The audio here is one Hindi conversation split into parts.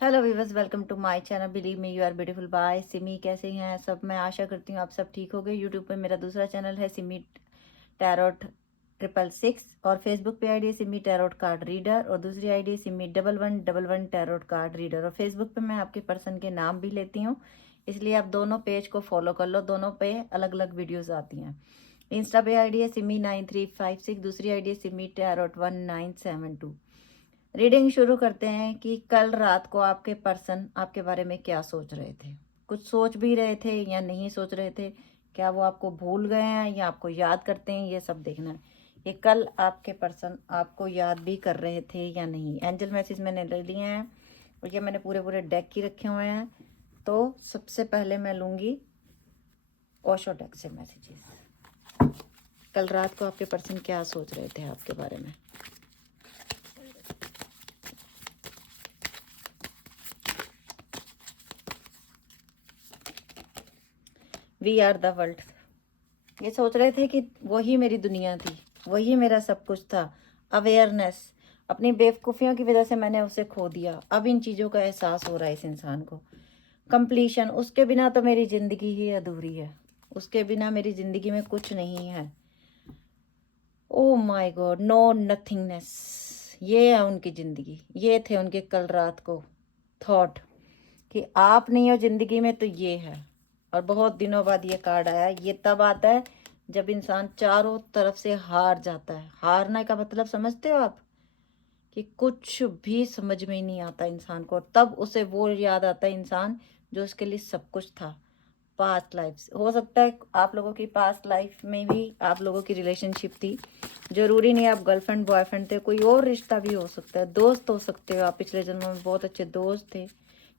Hello viewers, welcome to my channel believe me you are beautiful by Simi. कैसे हैं सब? मैं आशा करती हूँ आप सब ठीक हो गए। यूट्यूब पे मेरा दूसरा चैनल है सिमी टैरोट 666 और फेसबुक पे आईडी है सिमी टैरोट कार्ड रीडर और दूसरी आईडी है सिमी 1111 टैरोट कार्ड रीडर। और फेसबुक पे मैं आपके पर्सन के नाम भी लेती हूँ, इसलिए आप दोनों पेज को फॉलो कर लो। दोनों पे अलग अलग वीडियोज़ आती हैं। इंस्टा पे आईडी है सिमी 9356, दूसरी आईडी है सिमी टैरोट 1972। रीडिंग शुरू करते हैं कि कल रात को आपके पर्सन आपके बारे में क्या सोच रहे थे। कुछ सोच भी रहे थे या नहीं सोच रहे थे, क्या वो आपको भूल गए हैं या आपको याद करते हैं, ये सब देखना है। ये कल आपके पर्सन आपको याद भी कर रहे थे या नहीं। एंजल मैसेज मैंने ले लिए हैं और ये मैंने पूरे पूरे डेक की रखे हुए हैं। तो सबसे पहले मैं लूँगी ओशो डेक से मैसेजेस। कल रात को आपके पर्सन क्या सोच रहे थे आपके बारे में। We are the world. ये सोच रहे थे कि वही मेरी दुनिया थी, वही मेरा सब कुछ था। अवेयरनेस, अपनी बेवकूफ़ियों की वजह से मैंने उसे खो दिया। अब इन चीज़ों का एहसास हो रहा है इस इंसान को। कंप्लीशन, उसके बिना तो मेरी ज़िंदगी ही अधूरी है, उसके बिना मेरी ज़िंदगी में कुछ नहीं है। Oh my god, no nothingness. ये है उनकी ज़िंदगी, ये थे उनके कल रात को थॉट कि आप नहीं हो ज़िंदगी में तो ये है। और बहुत दिनों बाद ये कार्ड आया। ये तब आता है जब इंसान चारों तरफ से हार जाता है। हारने का मतलब समझते हो आप? कि कुछ भी समझ में ही नहीं आता इंसान को, तब उसे वो याद आता है इंसान जो उसके लिए सब कुछ था। पास्ट लाइफ, हो सकता है आप लोगों की पास्ट लाइफ में भी आप लोगों की रिलेशनशिप थी। जरूरी नहीं आप गर्लफ्रेंड बॉयफ्रेंड थे, कोई और रिश्ता भी हो सकता है। दोस्त हो सकते हो आप, पिछले जन्मों में बहुत अच्छे दोस्त थे।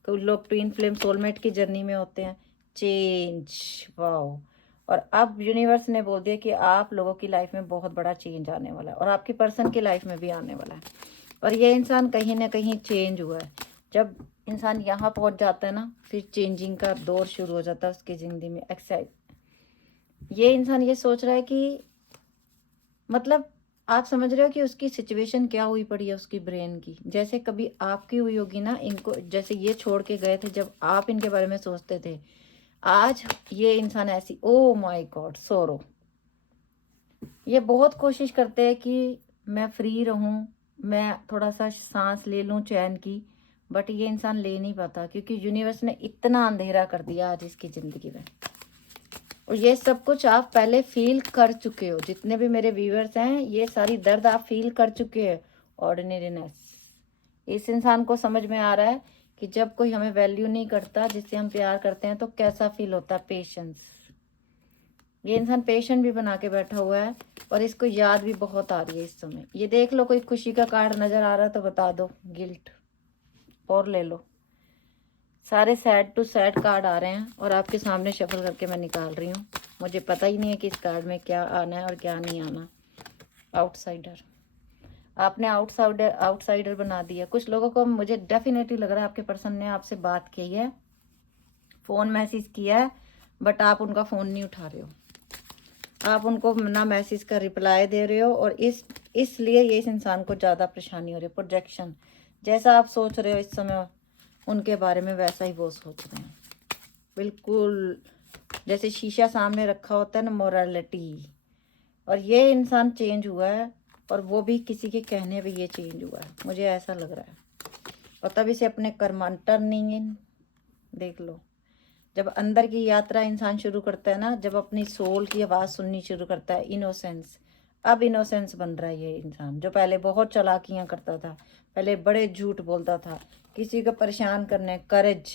कोई लोग ट्विन फ्लेम सोलमेट की जर्नी में होते हैं। Change, wow. और अब यूनिवर्स ने बोल दिया कि आप लोगों की लाइफ में बहुत बड़ा चेंज आने वाला है और आपकी पर्सन की लाइफ में भी आने वाला है। और ये इंसान कहीं ना कहीं चेंज हुआ है। जब इंसान यहाँ पहुँच जाता है ना, फिर चेंजिंग का दौर शुरू हो जाता है उसकी ज़िंदगी में। एक्साइट, ये इंसान ये सोच रहा है कि मतलब आप समझ रहे हो कि उसकी सिचुएशन क्या हुई पड़ी है उसकी ब्रेन की, जैसे कभी आपकी हुई होगी ना। इनको जैसे ये छोड़ के गए थे जब आप इनके बारे में सोचते थे, आज ये इंसान ऐसी, ओ माय गॉड, सोरो। ये बहुत कोशिश करते हैं कि मैं फ्री रहूं, मैं थोड़ा सा सांस ले लूं चैन की, बट ये इंसान ले नहीं पाता क्योंकि यूनिवर्स ने इतना अंधेरा कर दिया आज इसकी ज़िंदगी में। और ये सब कुछ आप पहले फील कर चुके हो। जितने भी मेरे व्यूअर्स हैं, ये सारी दर्द आप फील कर चुके हैं। ऑर्डिनरीनेस, इस इंसान को समझ में आ रहा है कि जब कोई हमें वैल्यू नहीं करता, जिससे हम प्यार करते हैं, तो कैसा फील होता है। पेशेंस, ये इंसान पेशेंट भी बना के बैठा हुआ है और इसको याद भी बहुत आ रही है इस समय। ये देख लो, कोई खुशी का कार्ड नजर आ रहा है तो बता दो। गिल्ट और ले लो। सारे सैड टू सैड कार्ड आ रहे हैं और आपके सामने शफल करके मैं निकाल रही हूँ। मुझे पता ही नहीं है कि इस कार्ड में क्या आना है और क्या नहीं आना। आउटसाइडर, आपने आउटसाइडर आउटसाइडर बना दिया कुछ लोगों को। मुझे डेफिनेटली लग रहा है आपके पर्सन ने आपसे बात की है, फ़ोन मैसेज किया है, बट आप उनका फ़ोन नहीं उठा रहे हो। आप उनको ना मैसेज का रिप्लाई दे रहे हो और इसलिए ये इस इंसान को ज़्यादा परेशानी हो रही है। प्रोजेक्शन, जैसा आप सोच रहे हो इस समय उनके बारे में, वैसा ही वो सोच रहे हैं। बिल्कुल जैसे शीशा सामने रखा होता है ना, मोरालिटी। और ये इंसान चेंज हुआ है और वो भी किसी के कहने पे ये चेंज हुआ है, मुझे ऐसा लग रहा है। और तब इसे अपने कर्म टर्निंग इन, देख लो। जब अंदर की यात्रा इंसान शुरू करता है ना, जब अपनी सोल की आवाज़ सुननी शुरू करता है, इनोसेंस। अब इनोसेंस बन रहा है ये इंसान, जो पहले बहुत चालाकियां करता था, पहले बड़े झूठ बोलता था किसी को परेशान करने। करेज,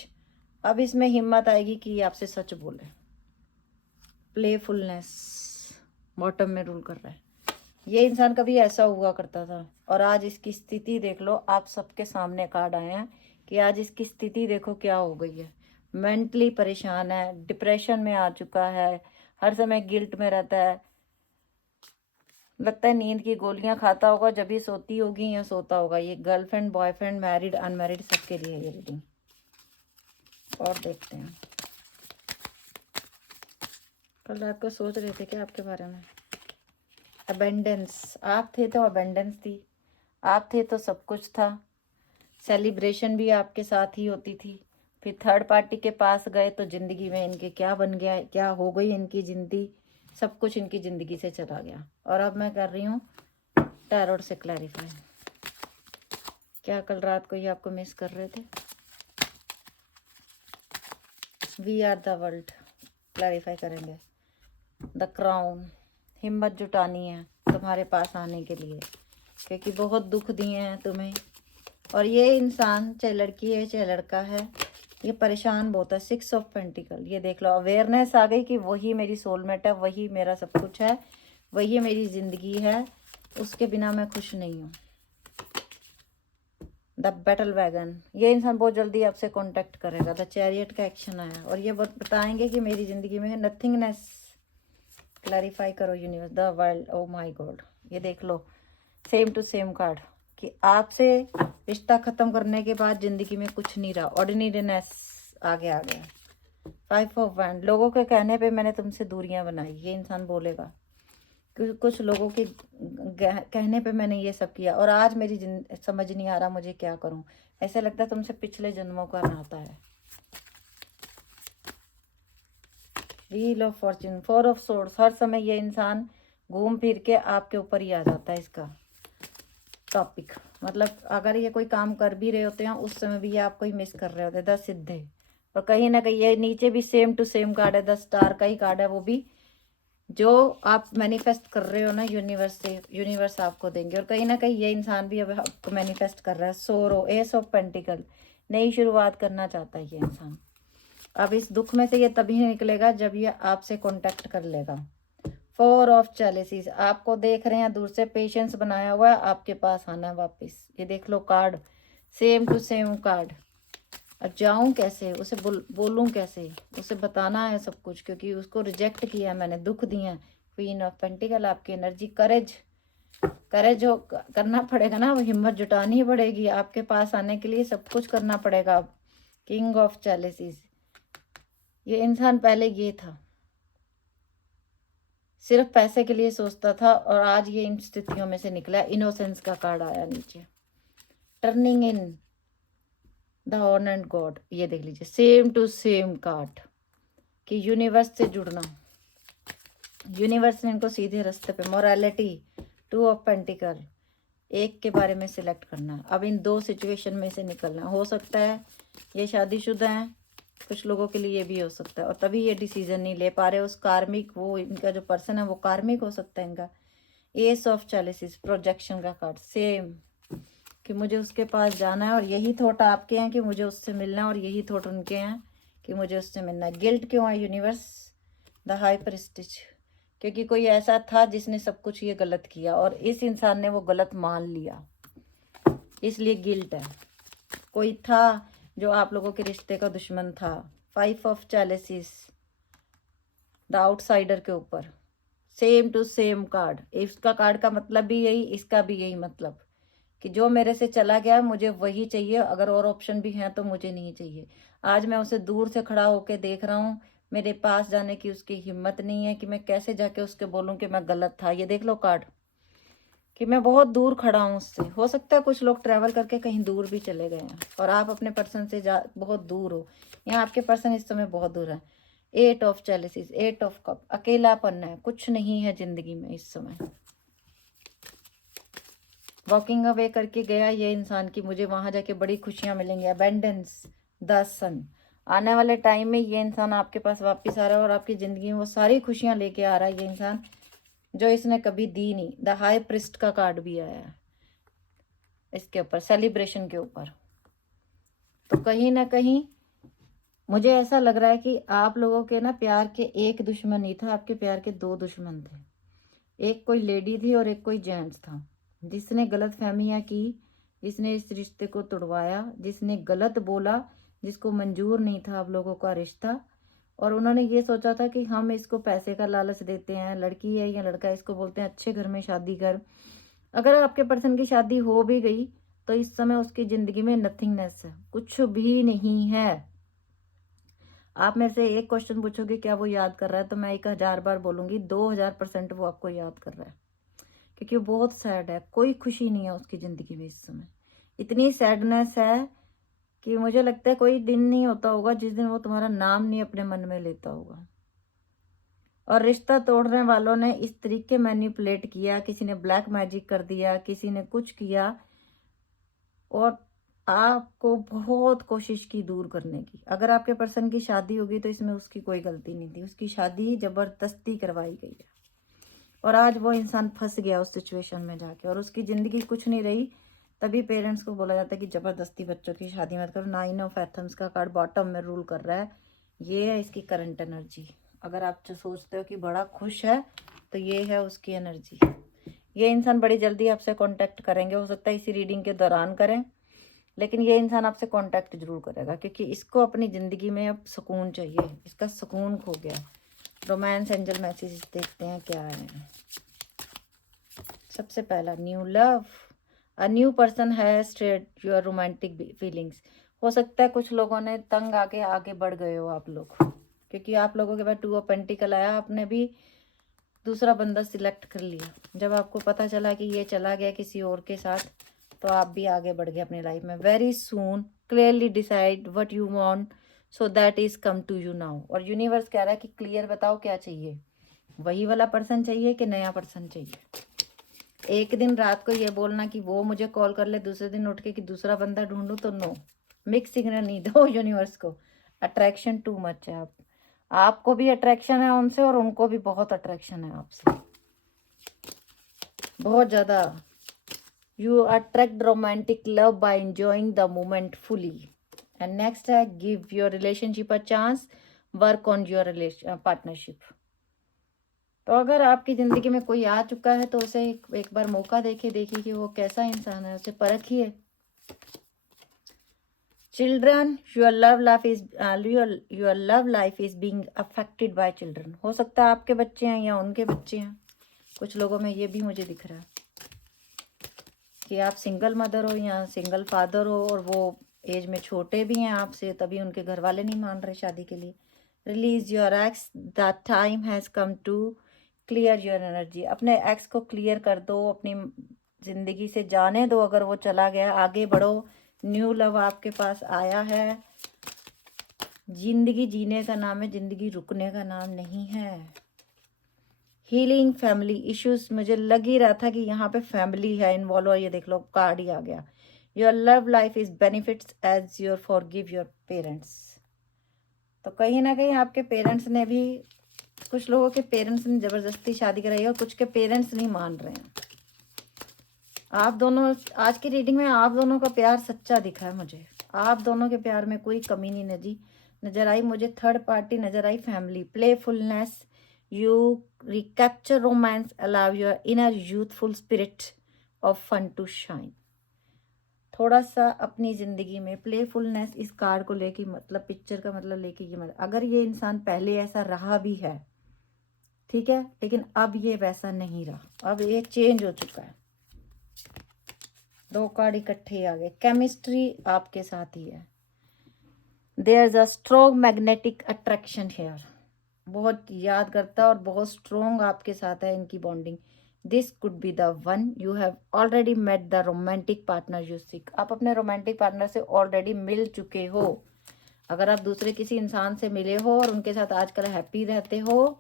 अब इसमें हिम्मत आएगी कि ये आपसे सच बोले। प्लेफुलनेस बॉटम में रूल कर रहा है। ये इंसान कभी ऐसा हुआ करता था और आज इसकी स्थिति देख लो। आप सबके सामने कार्ड आए हैं कि आज इसकी स्थिति देखो क्या हो गई है। मेंटली परेशान है, डिप्रेशन में आ चुका है, हर समय गिल्ट में रहता है। लगता है नींद की गोलियां खाता होगा जब भी सोती होगी या सोता होगा। ये गर्लफ्रेंड बॉयफ्रेंड मैरिड अनमैरिड सबके लिए ये रीडिंग। और देखते हैं, कल रात को सोच रहे थे क्या आपके बारे में। अबेंडेंस, आप थे तो अबेंडेंस थी, आप थे तो सब कुछ था। सेलिब्रेशन भी आपके साथ ही होती थी, फिर थर्ड पार्टी के पास गए तो जिंदगी में इनके क्या बन गया, क्या हो गई इनकी जिंदगी, सब कुछ इनकी जिंदगी से चला गया। और अब मैं कर रही हूँ टैरोट से क्लैरिफाई। क्या कल रात को ये आपको मिस कर रहे थे? We are the world clarify करेंगे। द क्राउन, हिम्मत जुटानी है तुम्हारे पास आने के लिए, क्योंकि बहुत दुख दिए हैं तुम्हें। और ये इंसान चाहे लड़की है चाहे लड़का है, ये परेशान बहुत है। 6 ऑफ पेंटिकल, ये देख लो, अवेयरनेस आ गई कि वही मेरी सोलमेट है, वही मेरा सब कुछ है, वही मेरी ज़िंदगी है, उसके बिना मैं खुश नहीं हूँ। द बैटल वैगन, ये इंसान बहुत जल्दी आपसे कांटेक्ट करेगा। द चैरियट का एक्शन आया और ये बताएंगे कि मेरी ज़िंदगी में है नथिंगनेस। क्लैरिफाई करो universe. The world, O my God, ये देख लो, सेम टू सेम कार्ड कि आपसे रिश्ता ख़त्म करने के बाद ज़िंदगी में कुछ नहीं रहा, ऑर्डिनरीनेस आगे आ गया। 5 ऑफ वैंड, लोगों के कहने पे मैंने तुमसे दूरियां बनाई, ये इंसान बोलेगा। क्योंकि कुछ लोगों के कहने पे मैंने ये सब किया और आज मेरी समझ नहीं आ रहा मुझे क्या करूं। ऐसे लगता है तुमसे पिछले जन्मों का नाता है। Wheel of fortune, 4 of swords, हर समय ये इंसान घूम फिर के आपके ऊपर ही आ जाता है। इसका टॉपिक मतलब अगर ये कोई काम कर भी रहे होते हैं उस समय भी ये आपको ही मिस कर रहे होते हैं। 10 सिद्धे, और कहीं ना कहीं ये नीचे भी सेम टू सेम कार्ड है, 10 स्टार का ही कार्ड है। वो भी जो आप मैनिफेस्ट कर रहे हो ना यूनिवर्स से, यूनिवर्स आपको देंगे। और कहीं ना कहीं ये इंसान भी अब आपको मैनिफेस्ट कर रहा है। सोरो, एस ऑफ पेंटिकल, नई शुरुआत करना चाहता है ये इंसान। अब इस दुख में से ये तभी निकलेगा जब ये आपसे कांटेक्ट कर लेगा। 4 ऑफ चैलेसिस, आपको देख रहे हैं दूर से, पेशेंस बनाया हुआ है, आपके पास आना है वापस। ये देख लो card, same to same card. अब जाऊं कैसे उसे, बोलूं कैसे उसे, बताना है सब कुछ, क्योंकि उसको रिजेक्ट किया है मैंने, दुख दिया। क्वीन ऑफ पेंटिकल, आपकी एनर्जी करेज, करेज हो करना पड़ेगा ना, वो हिम्मत जुटानी पड़ेगी आपके पास आने के लिए, सब कुछ करना पड़ेगा। किंग ऑफ चैलेसिस, ये इंसान पहले ये था, सिर्फ पैसे के लिए सोचता था और आज ये इन स्थितियों में से निकला। इनोसेंस का कार्ड आया नीचे। Turning in the on and God, ये देख लीजिए, सेम टू सेम कार्ड कि यूनिवर्स से जुड़ना, यूनिवर्स ने इनको सीधे रास्ते पे। मोरालिटी, 2 ऑफ पेंटिकल, एक के बारे में सिलेक्ट करना। अब इन 2 सिचुएशन में से निकलना। हो सकता है ये शादीशुदा हैं, कुछ लोगों के लिए ये भी हो सकता है, और तभी ये डिसीजन नहीं ले पा रहे। उस कार्मिक, वो इनका जो पर्सन है वो कार्मिक हो सकता है इनका। एस ऑफ चैलेसिस, प्रोजेक्शन का कार्ड, सेम कि मुझे उसके पास जाना है और यही थॉट आपके हैं कि मुझे उससे मिलना है, और यही थॉट उनके हैं कि मुझे उससे मिलना है। गिल्ट क्यों है यूनिवर्स? द हाई प्रेस्टिज, क्योंकि कोई ऐसा था जिसने सब कुछ ये गलत किया और इस इंसान ने वो गलत मान लिया, इसलिए गिल्ट है। कोई था जो आप लोगों के रिश्ते का दुश्मन था। 5 ऑफ चैलेसिस, द आउटसाइडर के ऊपर, सेम टू सेम कार्ड। इसका कार्ड का मतलब भी यही, इसका भी यही मतलब कि जो मेरे से चला गया मुझे वही चाहिए, अगर और ऑप्शन भी हैं तो मुझे नहीं चाहिए। आज मैं उसे दूर से खड़ा होकर देख रहा हूँ, मेरे पास जाने की उसकी हिम्मत नहीं है कि मैं कैसे जाके उसके बोलूँ कि मैं गलत था। ये देख लो कार्ड कि मैं बहुत दूर खड़ा हूँ उससे। हो सकता है कुछ लोग ट्रैवल करके कहीं दूर भी चले गए हैं और आप अपने पर्सन से बहुत दूर हो, या आपके पर्सन इस समय बहुत दूर है। 8 ऑफ चैलेसिस, 8 ऑफ कप, अकेलापन है, कुछ नहीं है जिंदगी में इस समय। वॉकिंग अवे करके गया ये इंसान की मुझे वहां जाके बड़ी खुशियां मिलेंगी। अबेंडेंस, द सन, आने वाले टाइम में ये इंसान आपके पास वापस आ रहा है और आपकी ज़िंदगी में वो सारी खुशियां लेके आ रहा है ये इंसान जो इसने कभी दी नहीं। द हाई प्रिस्ट का कार्ड भी आया है इसके ऊपर, सेलिब्रेशन के ऊपर। तो कहीं ना कहीं मुझे ऐसा लग रहा है कि आप लोगों के ना प्यार के एक दुश्मन नहीं था, आपके प्यार के 2 दुश्मन थे। एक कोई लेडी थी और एक कोई जेंट्स था, जिसने गलत फहमियाँ की, जिसने इस रिश्ते को तोड़वाया, जिसने गलत बोला, जिसको मंजूर नहीं था आप लोगों का रिश्ता। और उन्होंने ये सोचा था कि हम इसको पैसे का लालच देते हैं, लड़की है या लड़का है, इसको बोलते हैं अच्छे घर में शादी कर। अगर आपके पर्सन की शादी हो भी गई तो इस समय उसकी ज़िंदगी में नथिंगनेस है, कुछ भी नहीं है। आप मेरे से एक क्वेश्चन पूछोगे क्या वो याद कर रहा है, तो मैं 1000 बार बोलूँगी 2000% वो आपको याद कर रहा है, क्योंकि वो बहुत सैड है, कोई खुशी नहीं है उसकी ज़िंदगी में इस समय। इतनी सैडनेस है कि मुझे लगता है कोई दिन नहीं होता होगा जिस दिन वो तुम्हारा नाम नहीं अपने मन में लेता होगा। और रिश्ता तोड़ने वालों ने इस तरीके मैनिपुलेट किया, किसी ने ब्लैक मैजिक कर दिया, किसी ने कुछ किया, और आपको बहुत कोशिश की दूर करने की। अगर आपके पर्सन की शादी होगी तो इसमें उसकी कोई गलती नहीं थी, उसकी शादी जबरदस्ती करवाई गई है। और आज वो इंसान फंस गया उस सिचुएशन में जाके, और उसकी ज़िंदगी कुछ नहीं रही। तभी पेरेंट्स को बोला जाता है कि ज़बरदस्ती बच्चों की शादी मत करो। 9 ऑफ एथम्स का कार्ड बॉटम में रूल कर रहा है। ये है इसकी करंट एनर्जी। अगर आप जो सोचते हो कि बड़ा खुश है तो ये है उसकी एनर्जी। ये इंसान बड़ी जल्दी आपसे कांटेक्ट करेंगे, हो सकता है इसी रीडिंग के दौरान करें, लेकिन ये इंसान आपसे कांटेक्ट जरूर करेगा, क्योंकि इसको अपनी ज़िंदगी में अब सुकून चाहिए। इसका सुकून खो गया। रोमांस एंजल मैसेज देखते हैं क्या है। सबसे पहला, new love. A new person has stared your romantic feelings. हो सकता है कुछ लोगों ने तंग आके आगे बढ़ गए हो आप लोग, क्योंकि आप लोगों के पास 2 ऑफ पेंटिकल आया। आपने भी दूसरा बंदा सिलेक्ट कर लिया। जब आपको पता चला कि ये चला गया किसी और के साथ, तो आप भी आगे बढ़ गए अपनी लाइफ में। Very soon clearly decide what you want so that is come to you now. और यूनिवर्स कह रहा है कि क्लियर बताओ क्या चाहिए, वही वाला पर्सन चाहिए कि नया पर्सन चाहिए। एक दिन रात को ये बोलना कि वो मुझे कॉल कर ले, दूसरे दिन उठ के कि दूसरा बंदा ढूंढूं, तो नो। मिक्स सिग्नल नहीं दो यूनिवर्स को। अट्रैक्शन टू मच है। आपको भी अट्रैक्शन है उनसे, और उनको भी बहुत अट्रैक्शन है आपसे, बहुत ज़्यादा। You attract romantic love by enjoying the moment fully. And next है, give your relationship a chance, work on your partnership. तो अगर आपकी ज़िंदगी में कोई आ चुका है तो उसे एक बार मौका देखिए कि वो कैसा इंसान है, उसे परखिए। Children, your love life is being affected by children. हो सकता है आपके बच्चे हैं या उनके बच्चे हैं। कुछ लोगों में ये भी मुझे दिख रहा है कि आप सिंगल मदर हो या सिंगल फादर हो, और वो एज में छोटे भी हैं आपसे, तभी उनके घर वाले नहीं मान रहे शादी के लिए। Release your ex, the time has come to clear your energy. अपने एक्स को क्लियर कर दो, अपनी ज़िंदगी से जाने दो। अगर वो चला गया, आगे बढ़ो। न्यू लव आपके पास आया है। जिंदगी जीने का नाम है, जिंदगी रुकने का नाम नहीं है। हीलिंग फैमिली इश्यूज, मुझे लग ही रहा था कि यहाँ पे फैमिली है इन्वॉल्व, और ये देख लो कार्ड ही आ गया। Your love life is benefits as your forgive your parents. तो कहीं ना कहीं आपके पेरेंट्स ने भी, कुछ लोगों के पेरेंट्स ने जबरदस्ती शादी कराई है, और कुछ के पेरेंट्स नहीं मान रहे हैं। आप दोनों, आज की रीडिंग में आप दोनों का प्यार सच्चा दिखा है मुझे। आप दोनों के प्यार में कोई कमी नहीं नजर आई मुझे। थर्ड पार्टी नजर आई, family, playfulness, you recapture romance, allow your inner youthful spirit of fun to shine. थोड़ा सा अपनी ज़िंदगी में प्लेफुलनेस, इस कार्ड को लेके, मतलब पिक्चर का मतलब लेके ये मतलब, अगर ये इंसान पहले ऐसा रहा भी है, ठीक है, लेकिन अब ये वैसा नहीं रहा, अब ये चेंज हो चुका है। 2 कार्ड इकट्ठे आ गए। केमिस्ट्री आपके साथ ही है। There is a strong magnetic attraction here. बहुत याद करता है और बहुत स्ट्रॉन्ग आपके साथ है इनकी bonding. This could be the one. You have already met the romantic partner you seek. आप अपने रोमांटिक पार्टनर से ऑलरेडी मिल चुके हो। अगर आप दूसरे किसी इंसान से मिले हो और उनके साथ आजकल हैप्पी रहते हो,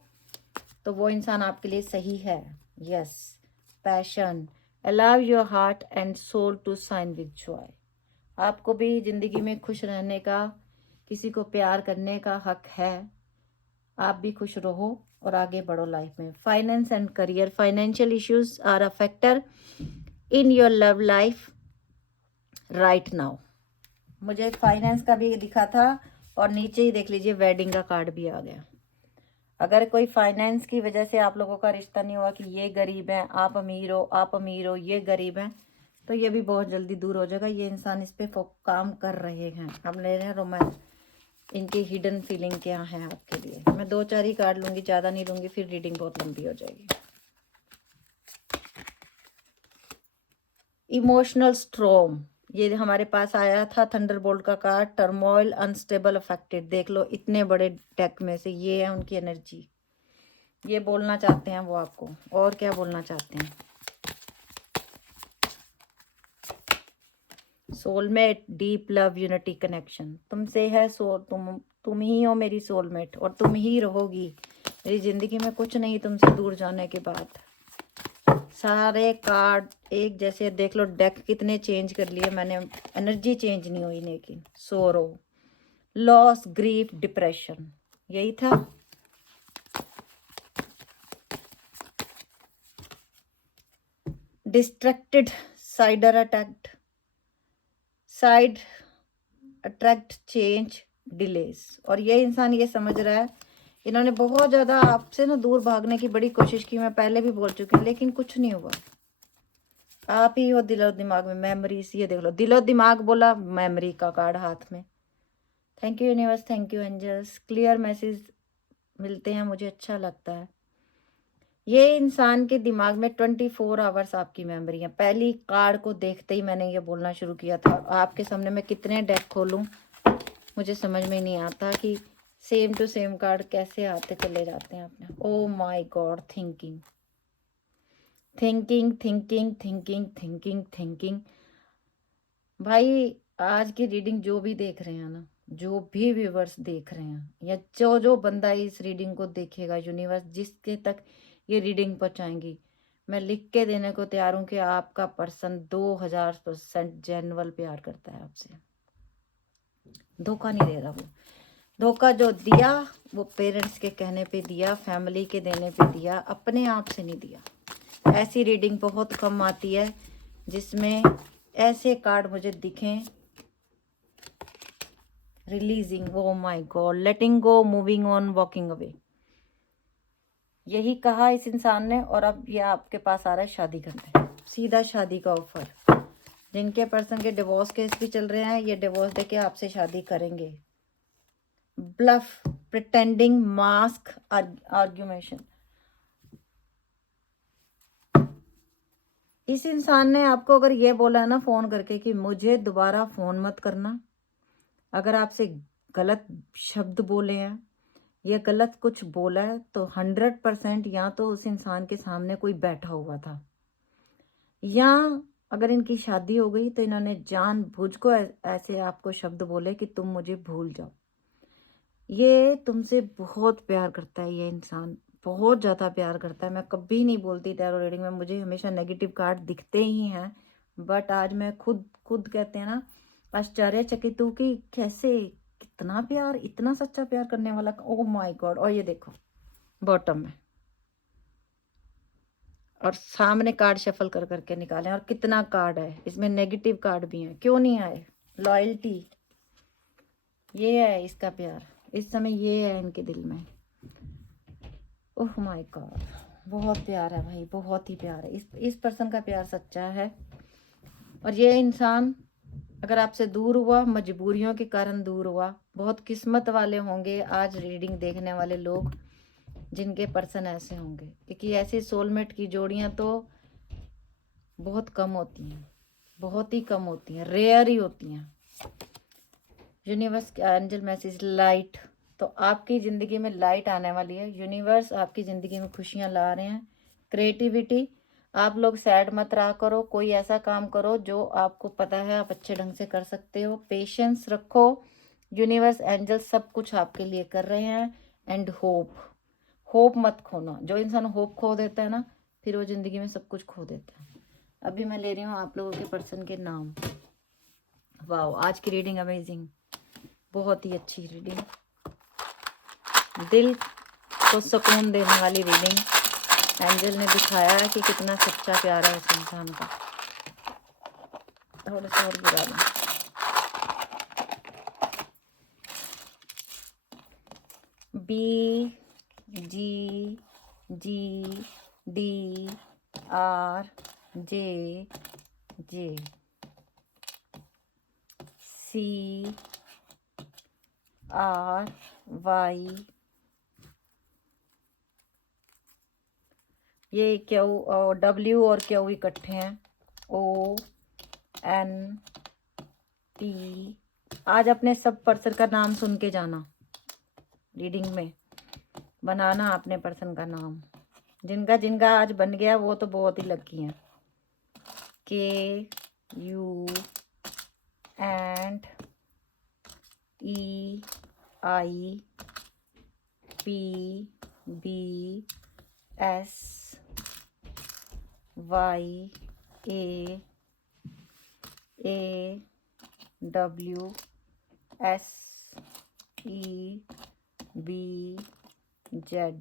तो वो इंसान आपके लिए सही है। Yes, passion, allow your heart and soul to shine with joy. आपको भी जिंदगी में खुश रहने का, किसी को प्यार करने का हक है। आप भी खुश रहो और आगे बढ़ो लाइफ में। Finance and career, financial issues are a factor in your love life right now. मुझे फाइनेंस का भी दिखा था, और नीचे ही देख लीजिए वेडिंग का कार्ड भी आ गया। अगर कोई फाइनेंस की वजह से आप लोगों का रिश्ता नहीं हुआ, कि ये गरीब हैं, आप अमीर हो, आप अमीर हो, ये गरीब हैं, तो ये भी बहुत जल्दी दूर हो जाएगा। ये इंसान इस पे काम कर रहे हैं। हम ले रहे हैं रोमांस, इनकी हिडन फीलिंग क्या है आपके लिए। मैं 2-4 ही कार्ड लूंगी, ज़्यादा नहीं लूंगी, फिर रीडिंग बहुत लंबी हो जाएगी। इमोशनल स्ट्रॉम, ये हमारे पास आया था थंडरबोल्ट का कार्ड। Turmoil, unstable, affected. देख लो इतने बड़े डेक में से ये है उनकी एनर्जी। ये बोलना चाहते हैं वो आपको, और क्या बोलना चाहते हैं। Soulmate, deep love, unity, connection तुमसे है। तुम ही हो मेरी सोलमेट और तुम ही रहोगी मेरी जिंदगी में, कुछ नहीं तुमसे दूर जाने के बाद। सारे कार्ड एक जैसे देख लो, डेक कितने चेंज कर लिए मैंने, एनर्जी चेंज नहीं हुई। लेकिन सोरो, लॉस, ग्रीफ, डिप्रेशन, यही था। Distracted, cider attacked, side attract, change, delays. और ये इंसान ये समझ रहा है, इन्होंने बहुत ज़्यादा आपसे ना दूर भागने की बड़ी कोशिश की, मैं पहले भी बोल चुकी हूँ, लेकिन कुछ नहीं हुआ। आप ही हो दिलो दिमाग में, मेमोरीज। ये देख लो, दिलो दिमाग बोला, मेमोरी का कार्ड हाथ में। Thank you universe, thank you angels, clear message मिलते हैं, मुझे अच्छा लगता है। ये इंसान के दिमाग में 24 आवर्स आपकी मेमोरी है। पहली कार्ड को देखते ही मैंने ये बोलना शुरू किया था। आपके सामने मैं कितने डेक खोलूं, मुझे समझ में नहीं आता कि सेम टू सेम कार्ड कैसे आते चले जाते हैं अपने। ओ my God, thinking thinking thinking thinking thinking thinking. भाई आज की रीडिंग जो भी देख रहे हैं ना, जो भी व्यूवर्स देख रहे हैं, या जो जो बंदा इस रीडिंग को देखेगा, यूनिवर्स जिसके तक ये रीडिंग पहुंचाएंगी, मैं लिख के देने को तैयार हूं कि आपका पर्सन 2000% जेन्युइन प्यार करता है आपसे। धोखा नहीं दे रहा वो। धोखा जो दिया वो पेरेंट्स के कहने पे दिया, फैमिली के देने पे दिया, अपने आप से नहीं दिया। ऐसी रीडिंग बहुत कम आती है जिसमें ऐसे कार्ड मुझे दिखें। Releasing, O my God, letting go, moving on, walking away, यही कहा इस इंसान ने। और अब ये आपके पास आ रहा है शादी करने, सीधा शादी का ऑफर। जिनके पर्सन के डिवोर्स केस भी चल रहे हैं, ये डिवोर्स देके आपसे शादी करेंगे। Bluff, pretending, mask, argumentation. इस इंसान ने आपको अगर ये बोला है ना फोन करके कि मुझे दोबारा फोन मत करना, अगर आपसे गलत शब्द बोले हैं या गलत कुछ बोला है, तो 100% या तो उस इंसान के सामने कोई बैठा हुआ था, या अगर इनकी शादी हो गई तो इन्होंने जानबूझ को ऐसे आपको शब्द बोले कि तुम मुझे भूल जाओ। ये तुमसे बहुत प्यार करता है, ये इंसान बहुत ज़्यादा प्यार करता है। मैं कभी नहीं बोलती टैरो रीडिंग में, मुझे हमेशा नेगेटिव कार्ड दिखते ही हैं, बट आज मैं खुद खुद कहते हैं ना, आश्चर्यचकित हूँ कि कैसे, कितना प्यार, इतना सच्चा प्यार करने वाला। ओ माय गॉड। और ये देखो बॉटम में, और सामने कार्ड शफल कर करके निकाले, और कितना कार्ड है इसमें, नेगेटिव कार्ड भी है, क्यों नहीं आए। लॉयल्टी, ये है इसका प्यार इस समय, ये है इनके दिल में। ओह माय गॉड, बहुत प्यार है भाई, बहुत ही प्यार है। इस पर्सन का प्यार सच्चा है। और ये इंसान अगर आपसे दूर हुआ, मजबूरियों के कारण दूर हुआ, बहुत किस्मत वाले होंगे आज रीडिंग देखने वाले लोग जिनके पर्सन ऐसे होंगे, क्योंकि ऐसी सोलमेट की जोड़ियां तो बहुत कम होती हैं, बहुत ही कम होती हैं, रेयर ही होती हैं। Universe angel message, light. तो आपकी ज़िंदगी में लाइट आने वाली है। यूनिवर्स आपकी ज़िंदगी में खुशियाँ ला रहे हैं। क्रिएटिविटी, आप लोग सैड मत रहा करो, कोई ऐसा काम करो जो आपको पता है आप अच्छे ढंग से कर सकते हो। पेशेंस रखो, यूनिवर्स एंजल सब कुछ आपके लिए कर रहे हैं। एंड होप, होप मत खोना। जो इंसान होप खो देता है ना, फिर वो ज़िंदगी में सब कुछ खो देता है। अभी मैं ले रही हूँ आप लोगों के पर्सन के नाम। वाह, आज की रीडिंग अमेजिंग, बहुत ही अच्छी रीडिंग, दिल को सुकून देने वाली रीडिंग। एंजल ने दिखाया है कि कितना सच्चा प्यार है इस इंसान का। थोड़ा सा और गिरा दूं। B G G D R J J C R Y, ये क्यू, W और क्यू इकट्ठे हैं, O N T। आज अपने सब पर्सन का नाम सुन के जाना, रीडिंग में बनाना अपने पर्सन का नाम। जिनका जिनका आज बन गया वो तो बहुत ही लकी हैं। KU and E I P B S Y A W S E B Z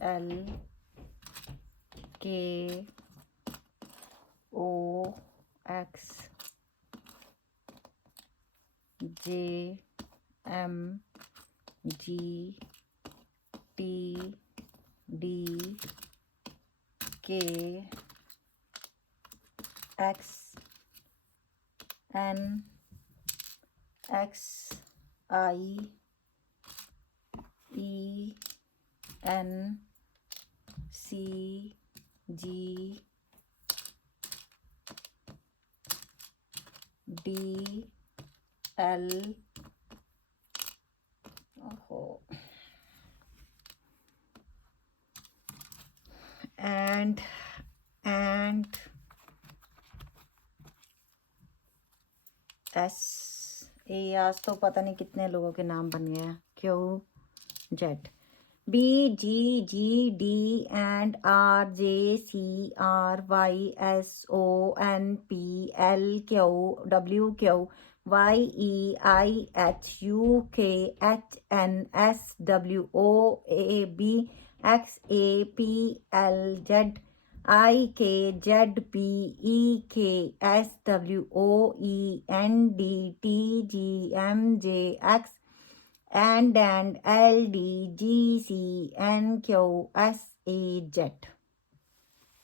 L K O X J M G T D K X N X I E N C G D L and S ए आज तो पता नहीं कितने लोगों के नाम बन गए हैं। Q Z B G G D and R J C R Y S O N P L Q W Q Y E I H U K H N S W O A B X A P L Z I K Z P E K S W O E N D T G M J X and L D G C N Q S A Z।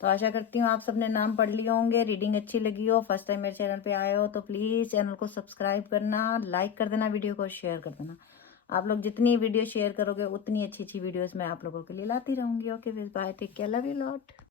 तो आशा करती हूँ आप सबने नाम पढ़ लिए होंगे, रीडिंग अच्छी लगी हो। फर्स्ट टाइम मेरे चैनल पे आए हो तो प्लीज़ चैनल को सब्सक्राइब करना, लाइक कर देना, वीडियो को शेयर कर देना। आप लोग जितनी वीडियो शेयर करोगे उतनी अच्छी अच्छी वीडियोस मैं आप लोगों के लिए लाती रहूँगी। Okay bye, take care, love you lot.